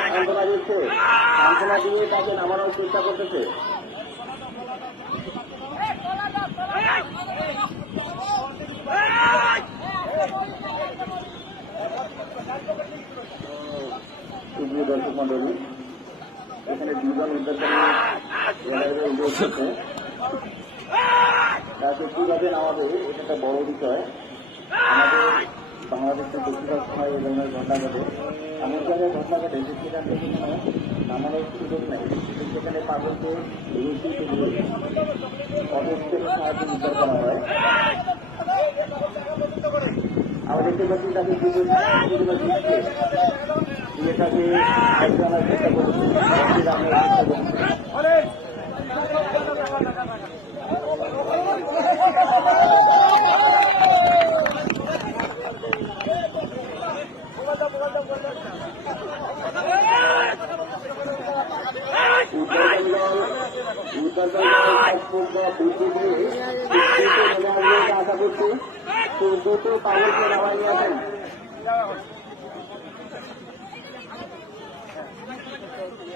সান্ত্বনা দিচ্ছে, সান্ত্বনা দিয়ে তাকে নামানোর চেষ্টা করতেছে। সুপ্রিয় দর্শক মন্ডলী, এখানে দুজন উদ্ধারকারী উদ্যোগ করছে, তাকে কিভাবে নামাবে এটা একটা বড় বিষয়। আমাদের বাংলাদেশের বেশিরভাগ সময় এই ধরনের ঘটনা ঘটে, এমন জায়গায় ঘটনা ঘটে যে সেখান থেকে কোনো নামানোর সুযোগ নেই, সেখানে পাগলকে পদক্ষেপের সাহায্যে উদ্ধার করা হয়। আমরা দেখতে পাচ্ছি তাকে দিয়ে তাকে আনার চেষ্টা করছি। আশা করছি দ্রুত পাগলকে নামায় নিয়ে আসেন।